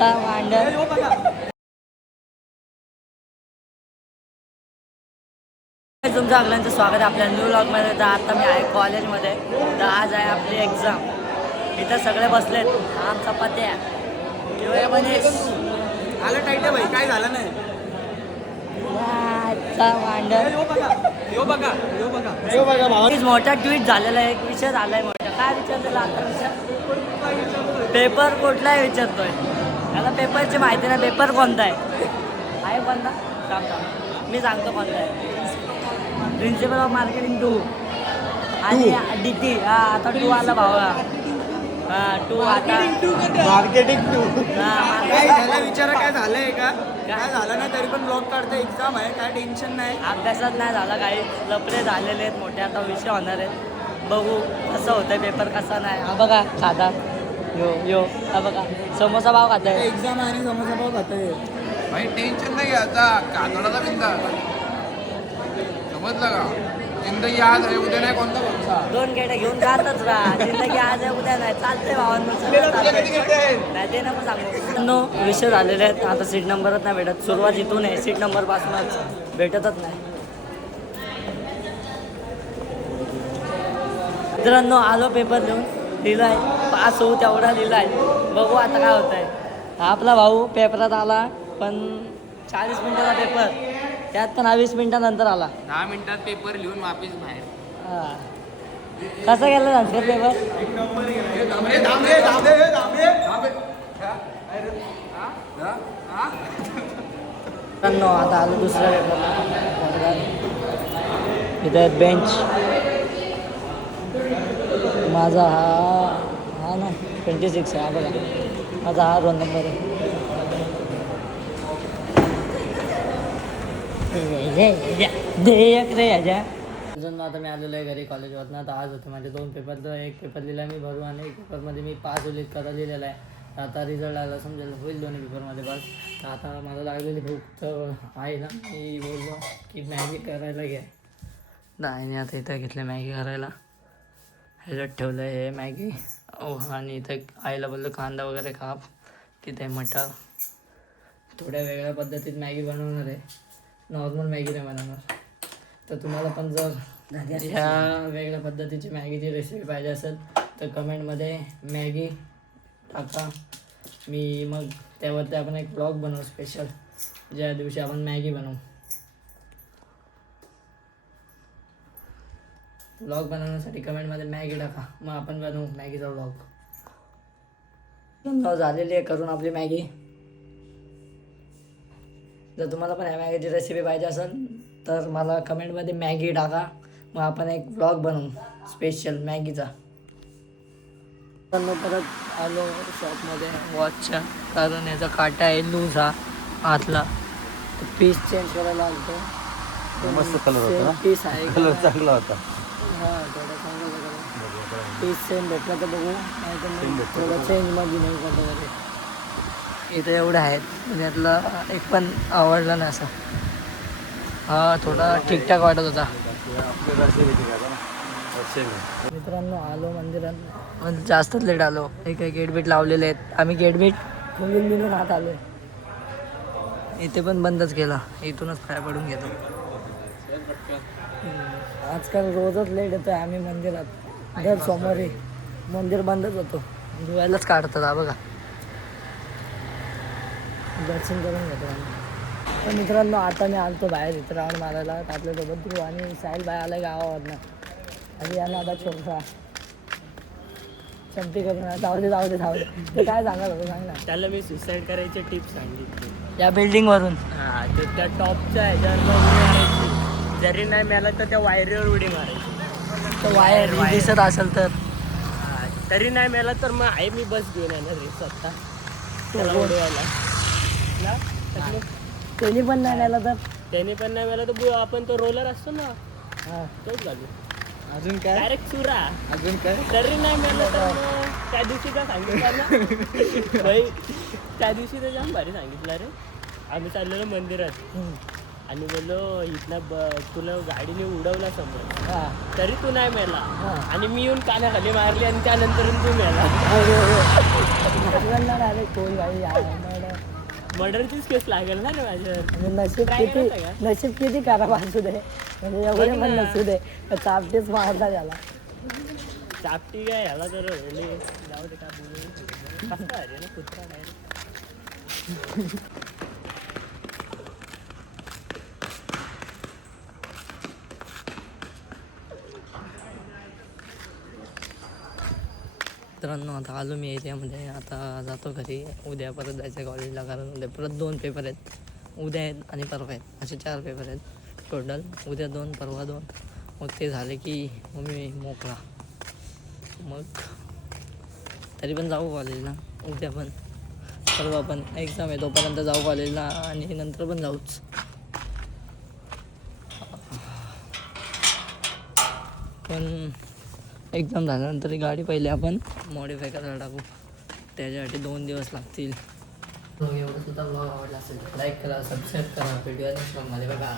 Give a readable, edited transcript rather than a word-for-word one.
तुमचं सगळ्यांचं स्वागत आहे आपल्या न्यू ब्लॉगमध्ये. तर आता मी आहे कॉलेजमध्ये. तर आज आहे आपली एक्झाम. इथं सगळे बसलेत. आमचा पत्या आलं टाईट आहे भाई, काय झालं नाही. मोठा ट्विट झालेला आहे. एक विषय झालाय मोठा. काय विचारलेला आता विषय? पेपर कुठला आहे विचारतोय. त्याला पेपरची माहिती नाही. पेपर कोणता आहे कोणता सांगतो. मी सांगतो कोणता आहे. प्रिन्सिपल ऑफ मार्केटिंग 2 आणि DT. आता 2 आला भावा. 2 आता मार्केटिंग 2 काय झालं विचारा. काय झालंय का? काय? काय झालं नाही तरी पण ब्लॉग काढता. एक्झाम आहे, काय टेन्शन नाही. अभ्यासात नाही झाला. काही लफडे झालेले आहेत मोठे. आता विषय होणार आहेत. बघू कसं होतंय पेपर कसा नाही. हा बघा खाता यो हा बघा समोसा भाव खाता आहे. एक्झाम आहे आणि समोसा पाव खाताय. भाई टेन्शन नाही घ्यायचा. कातडाचा बिंदा समजलं का? जिंदगी आज आहे उद्या नाही. कोणता भरोसा. 2 गेटे घेऊन जातच राहा. जिंदगी आज आहे उद्या नाही. चालतंय भावांनो. नाही ते नको सांगू. नो विषय झालेले आहेत. आता सीट नंबरच नाही भेटत. सुरुवात इथून आहे. सीट नंबरपासूनच भेटतच नाही. मित्रांनो आलो पेपर लिहून. लिहिलाय पास होऊ तेवढा लिहिलाय. बघू आता काय होत आहे. आपला भाऊ पेपरात आला पण 40 मिनिटाचा पेपर. त्यात पण 20 मिनिटानंतर आला. 10 मिनिटात पेपर लिहून वापिस बाहेर. कसा गेला संस्कृत पेपर? मित्रांनो आता आलो दुसऱ्या पेपरला. इथे बेंच. माझा हा ना 26 आहे. हा बघा माझा हा रोल नंबर आहे. देयक रे ह्याच्या. अजून आता मी आलेलो आहे घरी कॉलेजवरनं. आता आज होते माझे 2 पेपर. तर एक पेपर लिहिला मी भरू आणि एक पेपरमध्ये मी पास होईल करा लिहिलेला आहे. आता रिझल्ट आला समजेल होईल दोन्ही पेपरमध्ये पास. तर आता मला लागलेली भूक तर आहे ना. मी बोललो की मॅगी करायला घ्या. नाही आता इथं घेतलं मॅगी करायला. ह्याच्यात ठेवलं आहे हे मॅगी. आणि इथं आईला बोललो कांदा वगैरे काप. तिथे मटार. थोड्या वेगळ्या पद्धतीत मॅगी बनवणार आहे. नॉर्मल मॅगी नाही बनवणार. तर तुम्हाला पण जर ह्या वेगळ्या पद्धतीची मॅगीची रेसिपी पाहिजे असेल तर कमेंटमध्ये मॅगी टाका. मी मग त्यावरती आपण एक ब्लॉग बनवू स्पेशल. ज्या दिवशी आपण मॅगी बनवू. ब्लॉग बनवण्यासाठी कमेंटमध्ये मॅगी टाका. मग आपण बनवू मॅगीचा ब्लॉग. झालेली आहे करून आपली मॅगी. जर तुम्हाला पण ह्या मॅगीची रेसिपी पाहिजे असेल तर मला कमेंटमध्ये मॅगी टाका. मग आपण एक ब्लॉग बनवू स्पेशल मॅगीचा. परत आलो शॉपमध्ये वॉचच्या. कारण याचा काटा आहे लूज हा आतला. पीस चेंज करायला आलतो. मस्त कलर होता. पीस आहे कलर चांगला होता. हां थोडा चांगला कलर. पीस सेम भेटला तर बघू. नाही तर मग थोडं चेंजमध्ये नाही करतो वगैरे. इथे एवढे आहेत. यातला एक पण आवडला नाही असा. हा थोडा ठीकठाक वाटत होता. मित्रांनो आलो मंदिरात. जास्तच लेट आलो. एक गेट बीट लावलेले आहेत. आम्ही गेट बीट खोलून बिलून आत आलो. इथे पण बंदच केला. इथूनच पाय पडून घेतो. आजकाल रोजच लेट येतो आम्ही मंदिरात. दर सोमवारी मंदिर बंदच होतो. धुवायलाच काढतात. हा बघा दर्शन करून घेतो आम्ही. तर मित्रांनो आता मी आलतो बाहेर इथं राऊंड मारायला. आपल्यासोबत ध्रुव आणि साहिल बाय आला गावावरनं. आणि याला आता छोटा चंपी करून जाऊ दे. ते काय सांगत होतं सांग ना. त्याला मी सुसाईड करायची टिप्स सांगितली. या बिल्डिंगवरून हां तर त्या टॉपच्या ह्याच्यावर उडी मारायची. जरी नाही मिळालं तर त्या वायरीवर उडी मारायची. तर वायर दिसत असेल तर. हां तरी नाही मिळालं तर मग आहे मी बस घेऊन येणार रे स्वतः त्याला उडवायला ना. त्यांनी पण नाही नेला तर. त्याने पण नाही मिळालं तर आपण तो रोलर असतो ना हां तोच घालू. अजून काय? डायरेक्ट चुरा. अजून काय? तरी नाही मिळालं तर मग त्या दिवशी काय सांगितलं ना भाई. त्या दिवशी तर जाम भारी सांगितलं रे. आम्ही चाललेलो मंदिरात आणि बोललो इथनं तुला गाडीने उडवला समज. हां तरी तू नाही मेला. हां आणि मी येऊन कानाखाली मारली आणि त्यानंतर तू मेला. अरे कोई भाई यार मर्डरचीच केस लागेल ना रे माझ्यावर. नशीब Try किती करता का? नशीब किती खराब असू दे म्हणजे एवढे पण नसू दे चापटीच मारला त्याला. चापटी काय ह्याला तर जाऊ दे काय बोलू कसं आहे ना कुत्रा डायरेक्ट. मित्रांनो आता आलो मी एरियामध्ये. आता जातो घरी. उद्या परत जायचं कॉलेजला कारण उद्या परत 2 पेपर आहेत. उद्या आहेत आणि परवा आहेत असे 4 पेपर आहेत टोटल. उद्या 2 परवा 2 मग ते झाले की मग मी मोकळा. मग तरी पण जाऊ कॉलेजला. उद्या पण परवा पण एक्झाम आहे तोपर्यंत जाऊ कॉलेजला आणि नंतर पण जाऊच. पण एक्झाम झाल्यानंतर ही गाडी पहिले आपण मॉडिफाय करायला टाकू. त्याच्यासाठी 2 दिवस लागतील. एवढं सुद्धा ब्लॉग आवडला असेल लाईक करा सबस्क्राईब करा. व्हिडिओ मध्ये बघा.